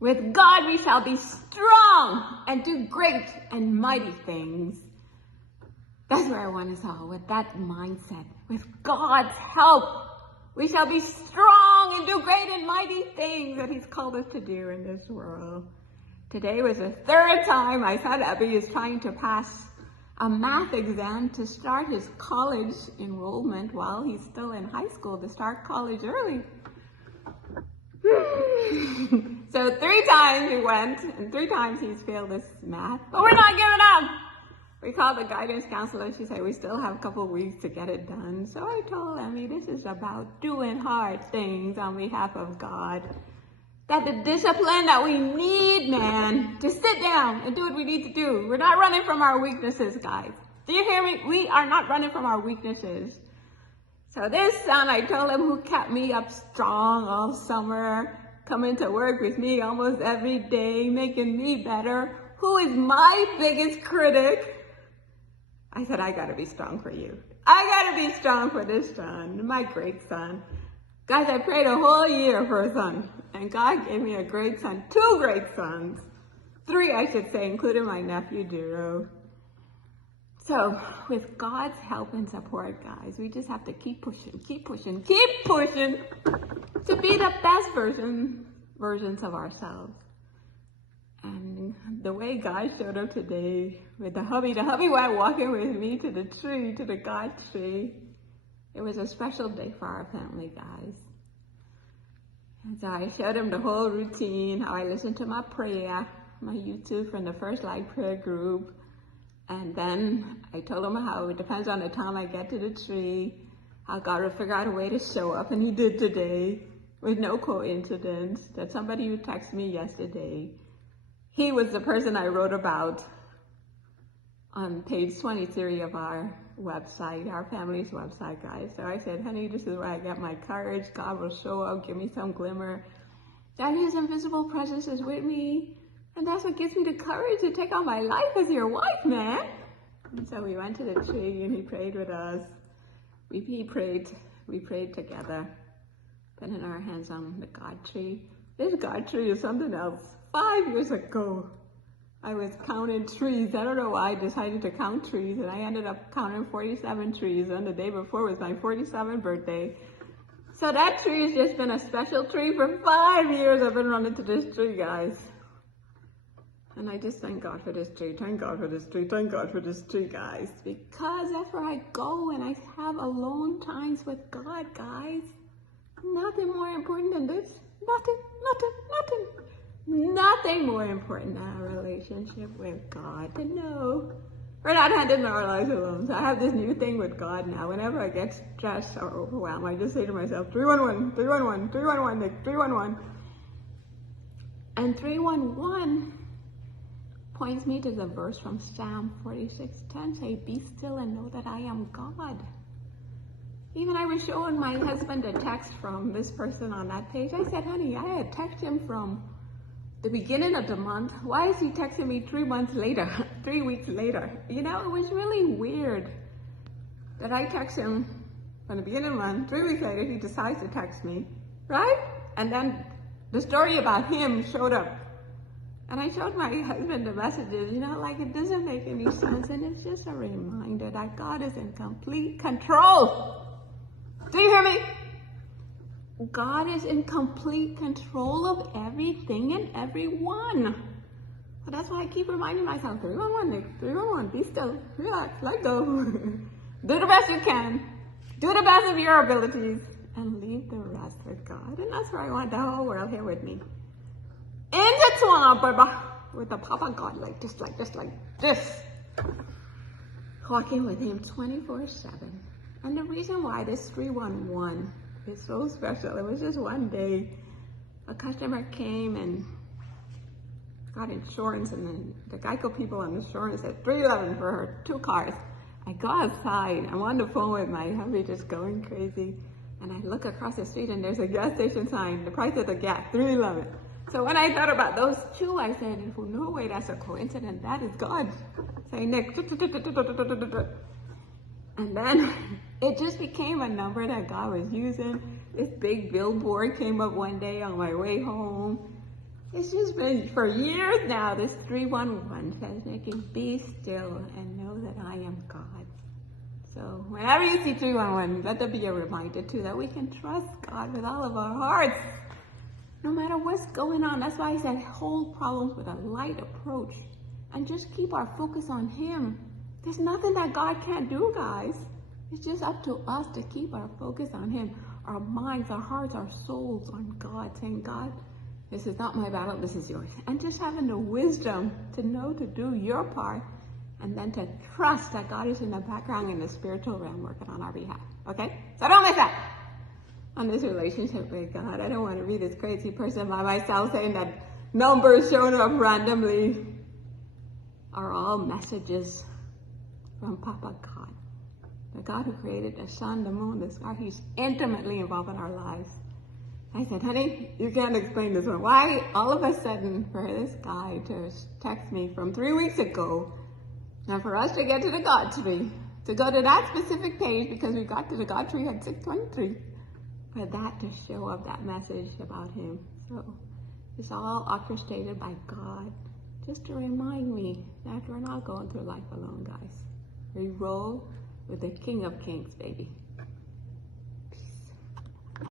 With God we shall be strong and do great and mighty things. That's where I want us all, with that mindset. With God's help, we shall be strong and do great and mighty things that He's called us to do in this world. Today was the third time my son Abby is trying to pass a math exam to start his college enrollment while he's still in high school, to start college early. So 3 times he went, and 3 times he's failed this math, but we're not giving up. We called the guidance counselor. She said we still have a couple of weeks to get it done. So I told Emmy, this is about doing hard things on behalf of God. That the discipline that we need, man, to sit down and do what we need to do. We're not running from our weaknesses, guys. Do you hear me? We are not running from our weaknesses. So this son, I told him, who kept me up strong all summer, coming to work with me almost every day, making me better, who is my biggest critic, I said, I gotta be strong for you. I gotta be strong for this son, my great son. Guys, I prayed a whole year for a son, and God gave me a great son, 2 great sons. 3, I should say, including my nephew, Duro. So, with God's help and support, guys, we just have to keep pushing, keep pushing, keep pushing to be the best versions of ourselves. And the way God showed up today with the hubby went walking with me to the tree, to the God tree. It was a special day for our family, guys. And so I showed him the whole routine, how I listened to my prayer, my YouTube from the First Light Prayer Group. And then I told him how it depends on the time I get to the tree, how God will figure out a way to show up, and He did today, with no coincidence, that somebody who texted me yesterday, he was the person I wrote about on page 23 of our website, our family's website, guys. So I said, honey, this is where I get my courage. God will show up, give me some glimmer, that His invisible presence is with me. And that's what gives me the courage to take on my life as your wife, man. And so we went to the tree and he prayed with us. We prayed together, putting our hands on the God tree. This God tree is something else. 5 years ago, I was counting trees. I don't know why I decided to count trees, and I ended up counting 47 trees, and the day before was my 47th birthday. So that tree has just been a special tree for 5 years. I've been running to this tree, guys. And I just thank God for this tree, thank God for this tree, thank God for this tree, guys. Because that's where I go and I have alone times with God, guys. Nothing more important than this. Nothing more important than a relationship with God. To know we're not handling our lives alone. So I have this new thing with God now. Whenever I get stressed or overwhelmed, I just say to myself, 311, 311, 311, Nick, 311. And 311 points me to the verse from Psalm 46:10, say, be still and know that I am God. Even I was showing my husband a text from this person on that page. I said, honey, I had texted him from the beginning of the month. Why is he texting me 3 months later, 3 weeks later? You know, it was really weird that I text him from the beginning of the month, 3 weeks later, he decides to text me, right? And then the story about him showed up. And I showed my husband the messages, you know, like it doesn't make any sense. And it's just a reminder that God is in complete control. Do you hear me? God is in complete control of everything and everyone. So that's why I keep reminding myself, 311, Nick, 311, be still, relax, let go. Do the best you can. Do the best of your abilities and leave the rest with God. And that's where I want the whole world here with me. Intertwined with the Papa God, like this. Walking with Him 24/7. And the reason why this 311 is so special, it was just one day, a customer came and got insurance, and then the Geico people on insurance said 311 for her 2 cars. I go outside, I'm on the phone with my hubby just going crazy, and I look across the street and there's a gas station sign, the price of the gas, 311. So when I thought about those 2, I said, no way, that's a coincidence, that is God. Say, Nick, and then it just became a number that God was using. This big billboard came up one day on my way home. It's it's just been for years now. This 311 says, making be still and know that I am God. So whenever you see 311, let there be a reminder too that we can trust God with all of our hearts, no matter what's going on. That's why he said hold problems with a light approach and just keep our focus on him. There's nothing that God can't do, guys. It's just up to us to keep our focus on him, our minds, our hearts, our souls on God, saying, God, this is not my battle, this is yours. And just having the wisdom to know to do your part, and then to trust that God is in the background in the spiritual realm working on our behalf. Okay? So don't miss out on this relationship with God. I don't want to be this crazy person by myself saying that numbers showing up randomly are all messages from Papa God. The God who created the sun, the moon, the star. He's intimately involved in our lives. I said, honey, you can't explain this one. Why all of a sudden for this guy to text me from 3 weeks ago, and for us to get to the God tree, to go to that specific page because we got to the God tree at 6:23, for that to show up that message about him. So it's all orchestrated by God, just to remind me that we're not going through life alone, guys. We roll with the King of Kings, baby.